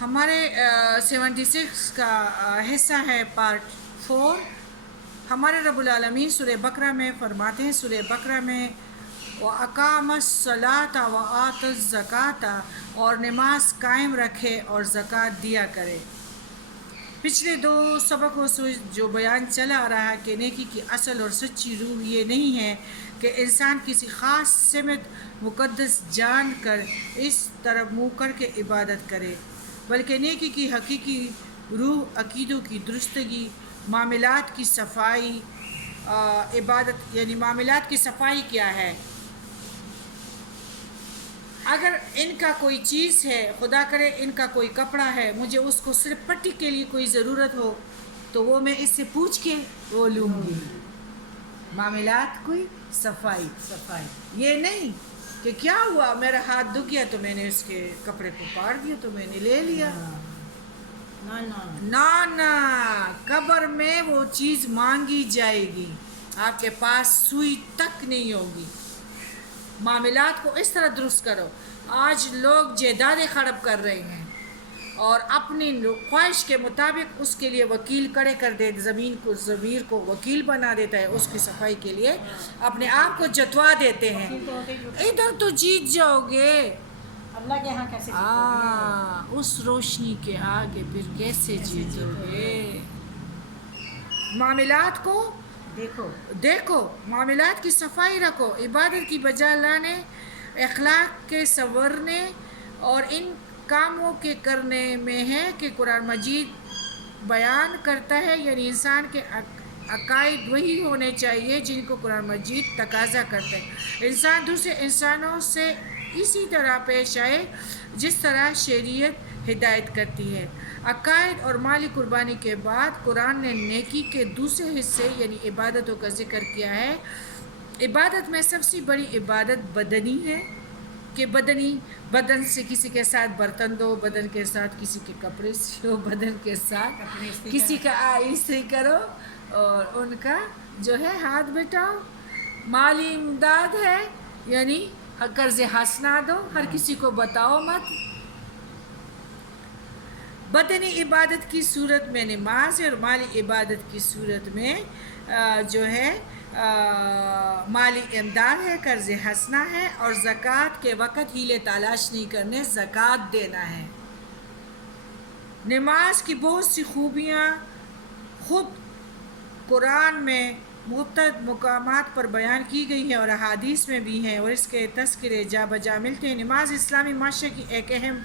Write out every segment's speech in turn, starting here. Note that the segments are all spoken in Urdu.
ہمارے 76 کا حصہ ہے پارٹ 4۔ ہمارے رب العالمین سورہ بقرہ میں فرماتے ہیں، سورہ بقرہ میں وَأَقَامَ الصَّلَاةَ وَآتَى الزَّكَاةَ، اور نماز قائم رکھے اور زکوٰۃ دیا کرے۔ پچھلے 2 سبقوں سے جو بیان چلا آ رہا ہے کہ نیکی کی اصل اور سچی روح یہ نہیں ہے کہ انسان کسی خاص سمت مقدس جان کر اس طرف منہ کر کے عبادت کرے، بلکہ نیکی کی حقیقی روح عقیدوں کی درستگی، معاملات کی صفائی۔ عبادت یعنی معاملات کی صفائی کیا ہے؟ اگر ان کا کوئی چیز ہے، خدا کرے ان کا کوئی کپڑا ہے، مجھے اس کو صرف پٹی کے لیے کوئی ضرورت ہو تو وہ میں اس سے پوچھ کے وہ لوں گی۔ معاملات کوئی صفائی، یہ نہیں کہ کیا ہوا میرا ہاتھ دکھ گیا تو میں نے اس کے کپڑے کو پاڑ دیا تو میں نے لے لیا۔ نہ قبر میں وہ چیز مانگی جائے گی، آپ کے پاس سوئی تک نہیں ہوگی۔ معاملات کو اس طرح درست کرو۔ آج لوگ جائیدادیں خراب کر رہے ہیں اور اپنی خواہش کے مطابق اس کے لیے وکیل کھڑے کر دے، زمین کو ضمیر کو وکیل بنا دیتا ہے، اس کی صفائی کے لیے اپنے آپ کو جتوا دیتے ہیں۔ ادھر تو جیت جاؤ گے، اللہ کے ہاں کیسے جیتو گے؟ اس روشنی کے آگے پھر کیسے جیتو گے؟ معاملات کو دیکھو، معاملات کی صفائی رکھو، عبادت کی بجا لانے، اخلاق کے سنورنے اور ان کاموں کے کرنے میں ہے کہ قرآن مجید بیان کرتا ہے، یعنی انسان کے عقائد وہی ہونے چاہیے جن کو قرآن مجید تقاضا کرتا ہے۔ انسان دوسرے انسانوں سے اسی طرح پیش آئے جس طرح شریعت ہدایت کرتی ہے۔ عقائد اور مالی قربانی کے بعد قرآن نے نیکی کے دوسرے حصے یعنی عبادتوں کا ذکر کیا ہے۔ عبادت میں سب سے بڑی عبادت بدنی ہے کہ بدن سے کسی کے ساتھ برتن دو، بدن کے ساتھ کسی کے کپڑے سیو، بدن کے ساتھ کسی کا استری کرو اور ان کا جو ہے ہاتھ بٹاؤ۔ مالی امداد ہے یعنی قرض حسنہ دو، ہر کسی کو بتاؤ مت۔ بدنی عبادت کی صورت میں نماز ہے اور مالی عبادت کی صورت میں جو ہے مالی امداد ہے، قرض حسنہ ہے، اور زکوٰۃ کے وقت ہیلے تلاش نہیں کرنے، زکوٰۃ دینا ہے۔ نماز کی بہت سی خوبیاں خود قرآن میں مختلف مقامات پر بیان کی گئی ہیں اور احادیث میں بھی ہیں اور اس کے تذکرے جا بجا ملتے ہیں۔ نماز اسلامی معاشرے کی ایک اہم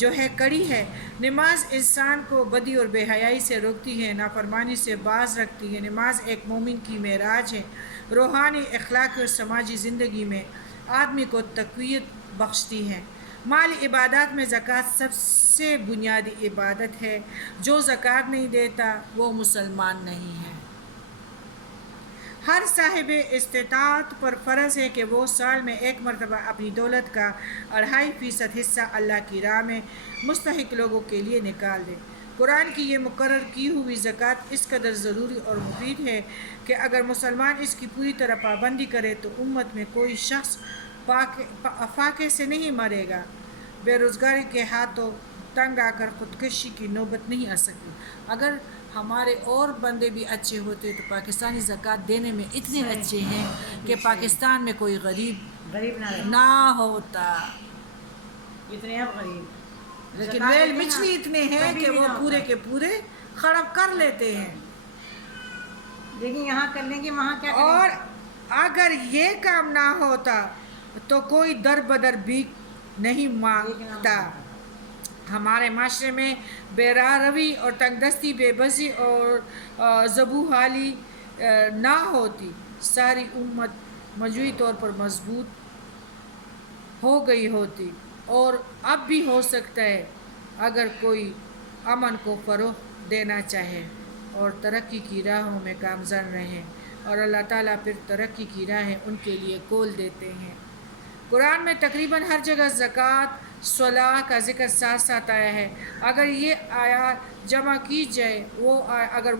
جو ہے کڑی ہے۔ نماز انسان کو بدی اور بے حیائی سے روکتی ہے، نافرمانی سے باز رکھتی ہے۔ نماز ایک مومن کی معراج ہے، روحانی، اخلاقی اور سماجی زندگی میں آدمی کو تقویت بخشتی ہے۔ مالی عبادات میں زکوٰۃ سب سے بنیادی عبادت ہے۔ جو زکوٰۃ نہیں دیتا وہ مسلمان نہیں ہے۔ ہر صاحب استطاعت پر فرض ہے کہ وہ سال میں 1 مرتبہ اپنی دولت کا 2.5% حصہ اللہ کی راہ میں مستحق لوگوں کے لیے نکال دے۔ قرآن کی یہ مقرر کی ہوئی زکوٰۃ اس قدر ضروری اور مفید ہے کہ اگر مسلمان اس کی پوری طرح پابندی کرے تو امت میں کوئی شخص فاقے سے نہیں مرے گا، بے روزگاری کے ہاتھوں تنگ آ کر خودکشی کی نوبت نہیں آ سکتی۔ اگر ہمارے اور بندے بھی اچھے ہوتے تو پاکستانی زکوٰۃ دینے میں اتنے اچھے ہیں کہ پاکستان میں کوئی غریب نہ ہوتا، اتنے اب غریب، لیکن ویل مچھلی اتنے ہیں کہ وہ پورے کے پورے خراب کر لیتے ہیں۔ لیکن یہاں کر لیں گے وہاں کیا کریں گے؟ اور اگر یہ کام نہ ہوتا تو کوئی در بدر بھی نہیں مانگتا۔ ہمارے معاشرے میں بے راہ روی اور تنگ دستی، بے بسی اور ذبح حالی نہ ہوتی، ساری امت مجموعی طور پر مضبوط ہو گئی ہوتی، اور اب بھی ہو سکتا ہے اگر کوئی امن کو فروغ دینا چاہے اور ترقی کی راہوں میں گامزن رہیں، اور اللہ تعالیٰ پھر ترقی کی راہیں ان کے لیے کھول دیتے ہیں۔ قرآن میں تقریباً ہر جگہ زکوٰۃ، صلاح کا ذکر ساتھ ساتھ آیا ہے۔ اگر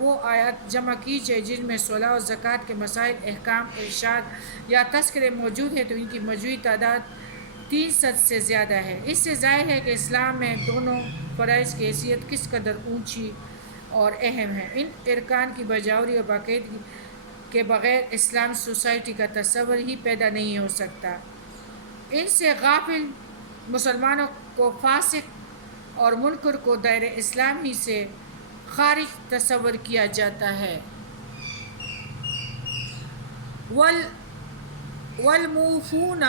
وہ آیات جمع کی جائے جن میں صلاح اور زکوٰۃ کے مسائل، احکام، ارشاد یا تذکرے موجود ہیں تو ان کی مجموعی تعداد 300 سے زیادہ ہے۔ اس سے ظاہر ہے کہ اسلام میں دونوں فرائض کی حیثیت کس قدر اونچی اور اہم ہے۔ ان ارکان کی بجاوری اور باقاعدگی کے بغیر اسلام سوسائٹی کا تصور ہی پیدا نہیں ہو سکتا۔ ان سے غافل مسلمانوں کو فاسق اور منکر کو دائرہ اسلام ہی سے خارج تصور کیا جاتا ہے۔ والموفون